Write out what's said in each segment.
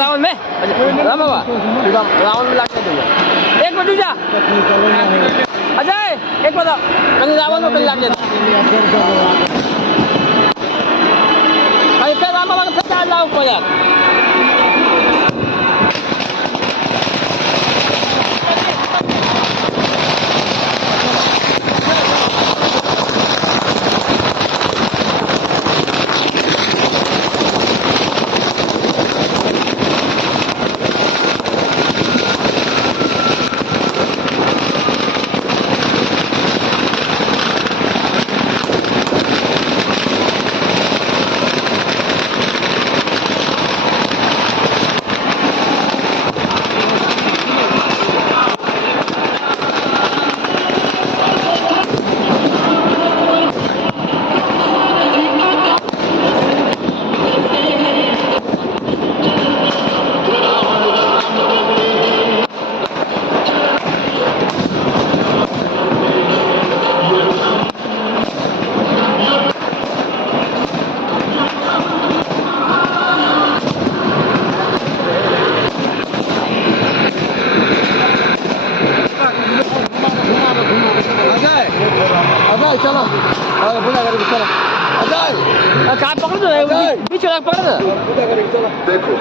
Round में राम बाबा round में लाके दूंगा एक मिनट जा अजय एक बताओ कहीं रावण में कहीं लाके भाई फिर राम बाबा का फिर चार लाओ को यार चलो पूजा करेंगे चलो अजय कार पकड़ दो बीच वाला पकड़ दो पूजा करेंगे चलो देखो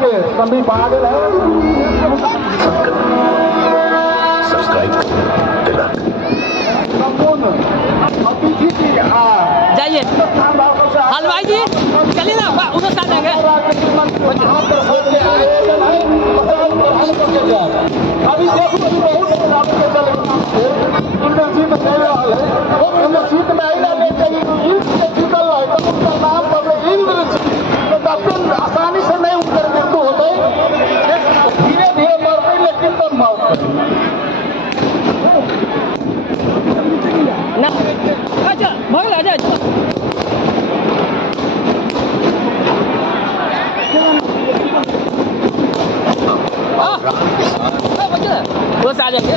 के समीप आ गए हैं। सब्सक्राइब तिलक जाइए हलवाई जी चलिए ना उधर साथ जाएंगे अभी देखो अभी बहुत इनमें जीत नहीं रहा है, इनमें जीत में आई ना लेकिन इंद्र से जीतल है तो उनका नाम पड़े इंद्र जी, तो डॉक्टर आसानी से नहीं उनकर मृत्यु होते, धीरे धीरे मरते लेकिन तब मरते ना अच्छा भाग आ जाए वो आ जाएंगे